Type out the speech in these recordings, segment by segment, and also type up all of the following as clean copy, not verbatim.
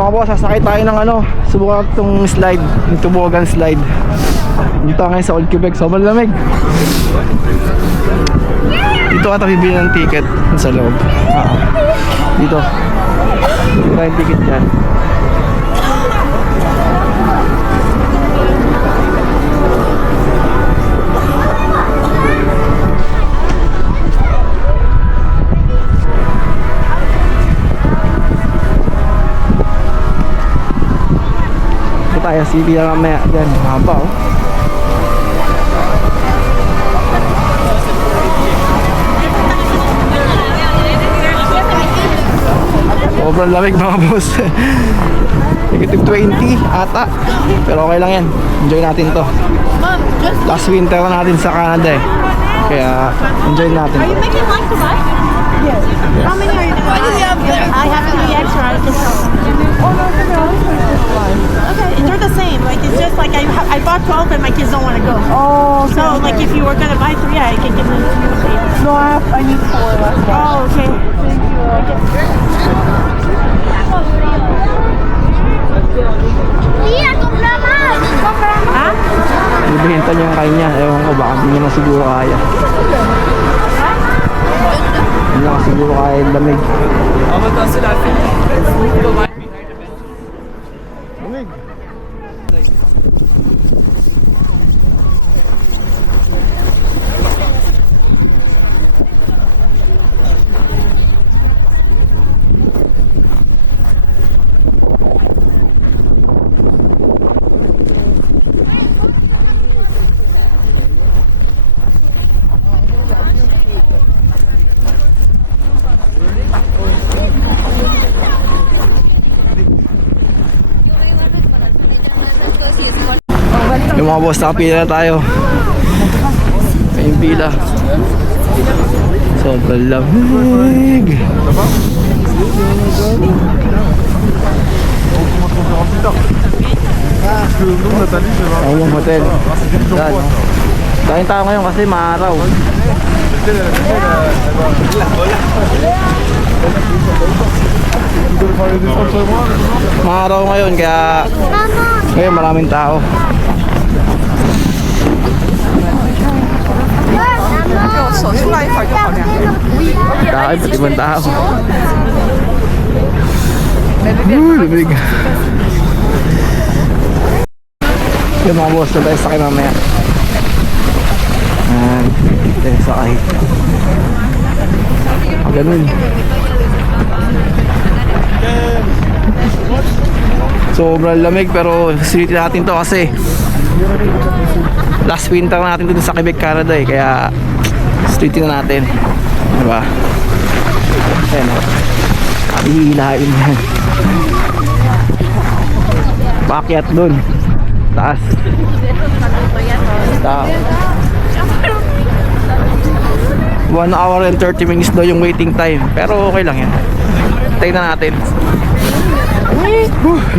mga boss, sasakay tayo ng ano, subukan itong slide, yung tubugan slide. Dito ngayon sa Old Quebec, sobrang lamig. Dito ata bibili ng ticket sa loob. Dito tayong ticket dyan. Tayo city na mamaya dyan, haba oh. Sobrang lamig mga boss. Negative 20 ata. Pero okay lang yan, enjoy natin to. Last winter natin sa Canada eh, kaya enjoy natin to. Are you making lunch for us? Yes. How many are you doing? I have 3 extra. Oh no, okay, they're the same. Like it's just like I bought 12 and my kids don't want to go. Oh, okay, so like if you were gonna buy 3, I could give them 2. No, I need 4 left. Oh, okay. Thank you. Tia, compra más. Compra más. ¿Ah? Ibenta niya yung kanya, ewan ko baka hindi niya na siguro kaya. Hindi na siguro kaya yung lamig. Yung mga boss, nakapila na tayo. May pila. Sobrang lamig. Ayun, hotel. Saan? Dahil tayo ngayon kasi maaraw. Maaraw ngayon kaya ngayon maraming tao. Dahil pati ibang tao. Lamig. Yung mga boss na tayo sakay mamaya. Tayo sakay. Ganun. Sobrang lamig pero sulitin natin to kasi last winter natin dito sa Quebec, Canada eh, kaya sulitin na natin, diba? Ayan o, hihilain yan. Paakyat dun taas, tao. 1 hour and 30 minutes daw yung waiting time, pero okay lang yan. Tayo na natin.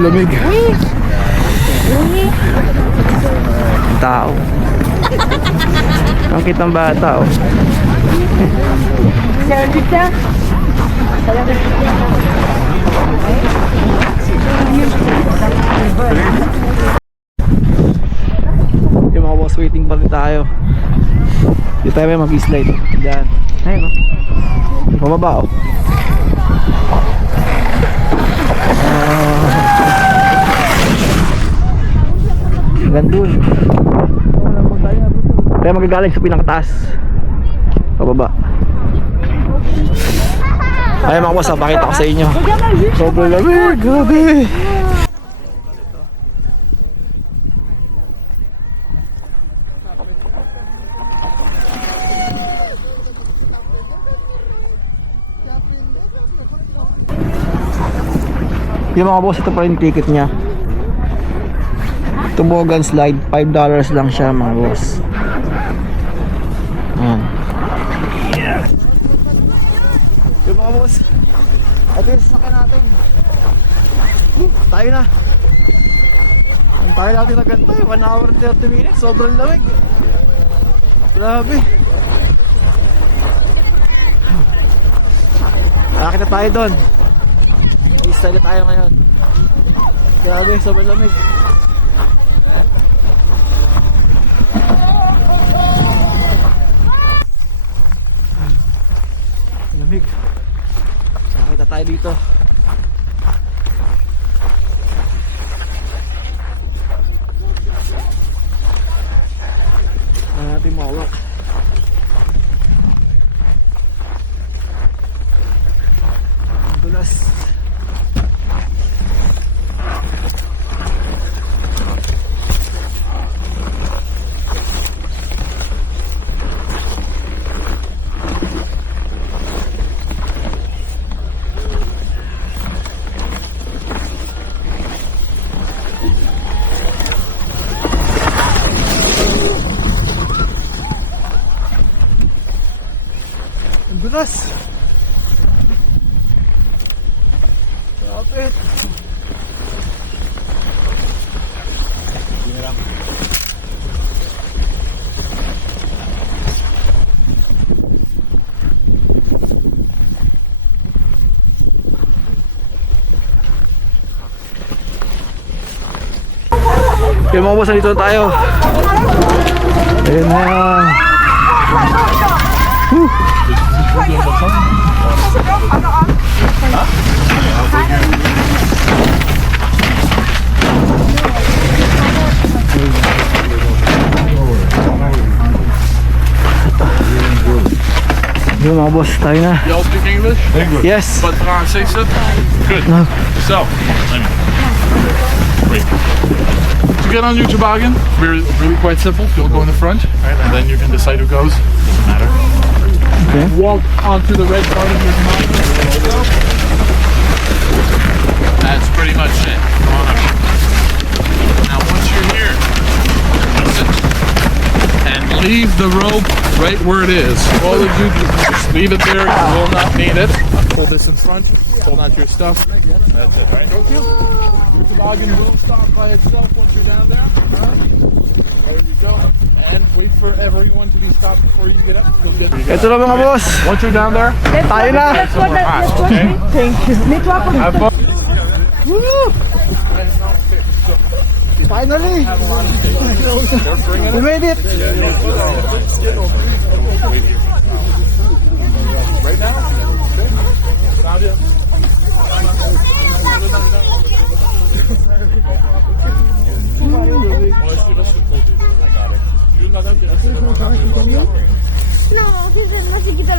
Lamig. Tao. Ang kitang bata oh. Yung mga boss, waiting pa rin tayo. Dito tayo may mag-slide. Diyan. Ayun oh. Pababa oh. Hanggang dun. Tayo magagaling sa pinakataas. Pababa. Ayun mga boss, pakita ko sa inyo. Sobrang lamig, grabe. Yung mga boss, ito pa yung ticket nya. Tubogan slide, $5 lang siya mga boss. Ayan. Yung mga boss, ito yung sasakyan natin. Tayo na. Ang tayo natin na ganito, 1 hour and 30 minutes. Sobrang lamig. Grabe. Nakakita tayo doon. Style tayo ngayon. Grabe, sobrang lamig. Lamig. Nakita tayo dito. Natin mawak. Ang dulas. Dulas. Kapit. Hindi na lang. Yung mga boss, dito tayo. Ayun na. Yung mga boss, tayo na. Y'all speak English? English. Yes. Wat Fransız? Good. No. So, wait. To get on your toboggan, really quite simple. You'll go in the front, right, and then you can decide who goes. Doesn't matter. Okay. Walk onto the red part of your toboggan. That's pretty much it. Come on up. Now, once you're here, release it and leave the rope right where it is. All of you just leave it there. You will not need it. Pull this in front. Pull out your stuff. That's it, right? Thank you. Your toboggan will stop by itself once you're down there. There you go. And wait for everyone to be stopped before you get up. You'll get Ito na mga boss. Once you're down there, Tayo na. somewhere hot, okay? Thank you. Have fun. Woo! Finally! We made it! Right now? Okay. Nadia. No, this is masih kita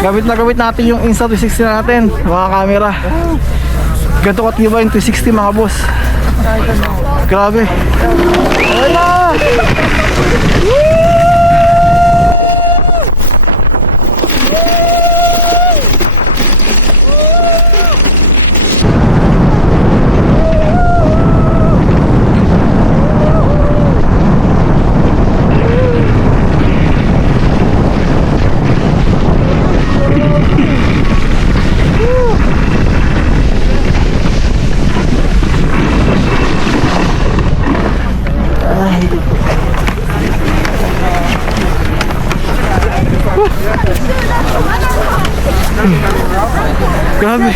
Gamit na gamit natin yung Insta360 natin, mga camera. Ganito katiba yung 360 mga boss. Grabe. Ayun na! Grabe.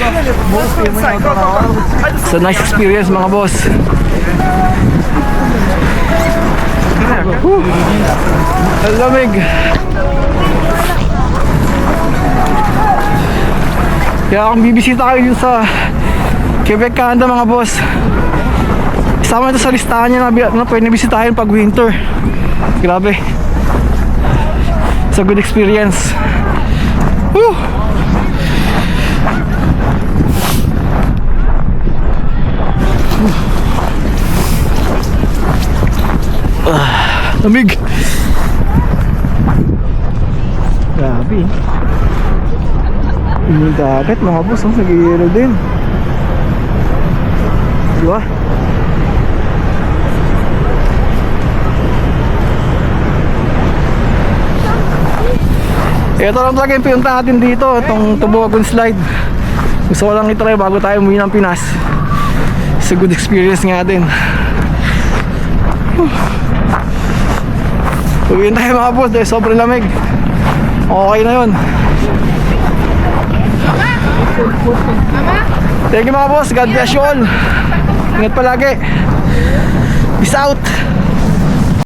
It's a nice experience mga boss. Ang lamig. Kaya kung bibisita kayo dito sa Quebec, Canada mga boss, isama ito sa listahan niya na pwede bisitahin pag winter. Grabe. It's a good experience. Woo! Lamig. Grabe. Yung dagat mga boss, nag-iiro din. Diba? Ito lang talaga yung pinunta natin dito, itong Toboggan Slide. Gusto ko lang itry bago tayo umuwi ng Pinas. It's a good experience nga din. Uwiin tayo mga boss dahil sobrang lamig. Okay na yun. Thank you mga boss. God bless you all. Ingat palagi. Peace out.